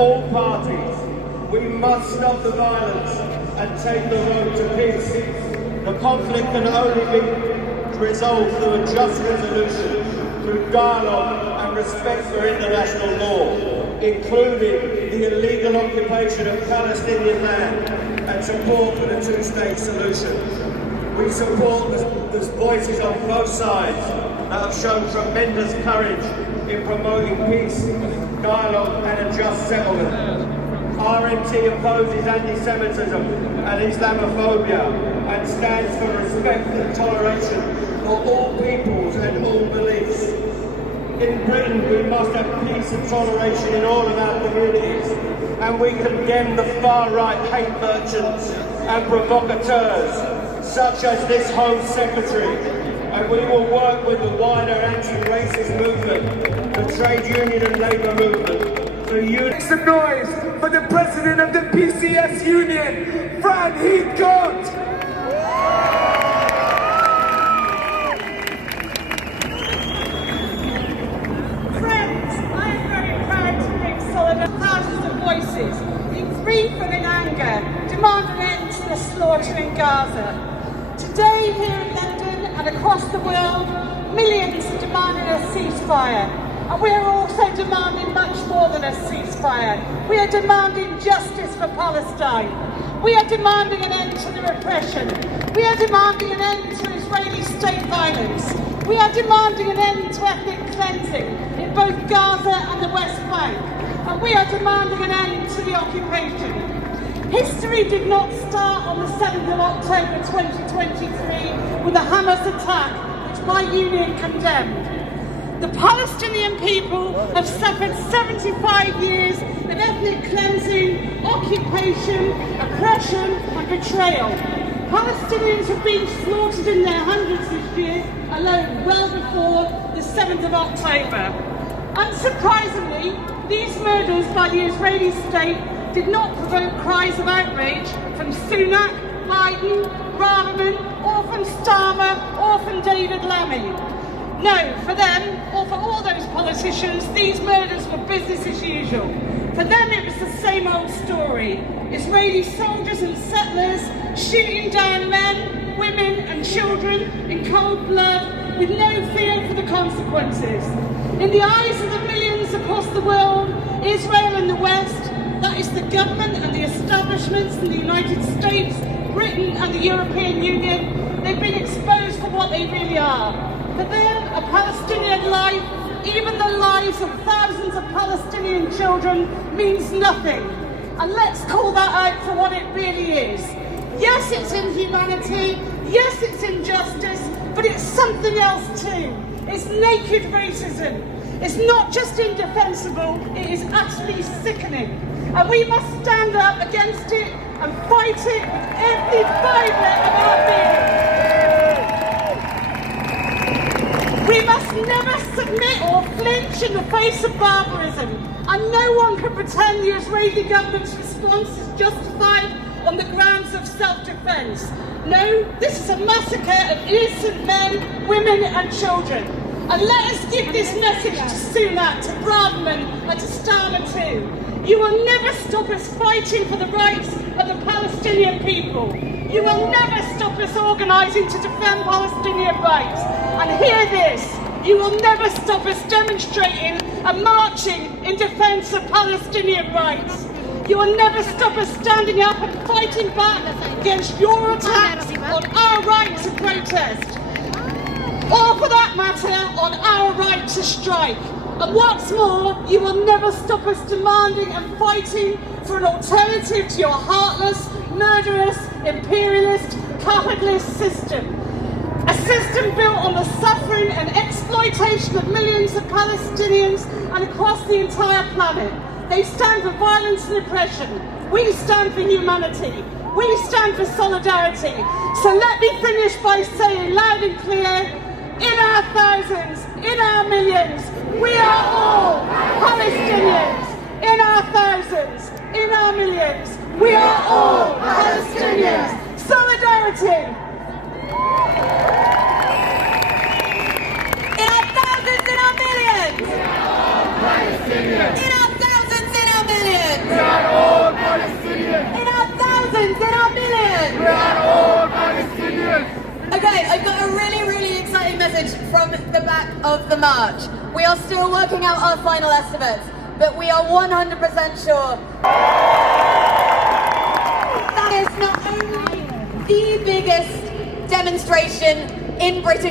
all parties. We must stop the violence and take the road to peace. The conflict can only be resolved through a just resolution, through dialogue and respect for international law, including the illegal occupation of Palestinian land and support for the two-state solution. We support the voices on both sides that have shown tremendous courage in promoting peace, dialogue and a just settlement. RMT opposes anti-Semitism and Islamophobia and stands for respect and toleration for all peoples and all beliefs. In Britain, we must have peace and toleration in all of our communities, and we condemn the far-right hate merchants and provocateurs, such as this Home Secretary, and we will work with the wider anti-racist movement, the trade union and labour movement, to make some noise for the president of the PCS union, Fran Heathcote! Friends, I am very proud to bring solidarity to thousands of voices in grief and in anger, demand an end to the slaughter in Gaza. Today, here in London and across the world, millions are demanding a ceasefire. And we are also demanding much more than a ceasefire. We are demanding justice for Palestine. We are demanding an end to the repression. We are demanding an end to Israeli state violence. We are demanding an end to ethnic cleansing in both Gaza and the West Bank. And we are demanding an end to the occupation. History did not start on the 7th of October 2023 with a Hamas attack, which my union condemned. The Palestinian people have suffered 75 years of ethnic cleansing, occupation, oppression and betrayal. Palestinians have been slaughtered in their hundreds this year alone, well before the 7th of October. Unsurprisingly, these murders by the Israeli state did not provoke cries of outrage from Sunak, Biden, Braverman, or from Starmer, or from David Lammy. No, for them, or for all those politicians, these murders were business as usual. For them it was the same old story. Israeli soldiers and settlers shooting down men, women and children in cold blood with no fear for the consequences. In the eyes of the millions across the world, Israel and the West, that is the government and the establishments in the United States, Britain and the European Union, they've been exposed for what they really are. For them, a Palestinian life, even the lives of thousands of Palestinian children, means nothing. And let's call that out for what it really is. Yes, it's inhumanity, yes, it's injustice, but it's something else too. It's naked racism. It's not just indefensible, it is utterly sickening. And we must stand up against it and fight it with every fibre of our being. We must never submit or flinch in the face of barbarism, and no one can pretend the Israeli government's response is justified on the grounds of self-defence. No, this is a massacre of innocent men, women and children. And let us give this message to Sunak, to Braverman and to Starmer too. You will never stop us fighting for the rights of the Palestinian people. You will never stop us organising to defend Palestinian rights. And hear this, you will never stop us demonstrating and marching in defence of Palestinian rights. You will never stop us standing up and fighting back against your attacks on our right to protest. Or for that matter, on our right to strike. And what's more, you will never stop us demanding and fighting for an alternative to your heartless, murderous, imperialist, capitalist system. A system built on the suffering and exploitation of millions of Palestinians and across the entire planet. They stand for violence and oppression. We stand for humanity. We stand for solidarity. So let me finish by saying loud and clear, in our thousands, in our millions, we are all Palestinians. In our thousands, in our millions, we are all Palestinians. Solidarity. In our thousands, in our millions. We are all Palestinians. In our thousands, in our millions. from the back of the march. We are still working out our final estimates, but we are 100% sure that is not only the biggest demonstration in British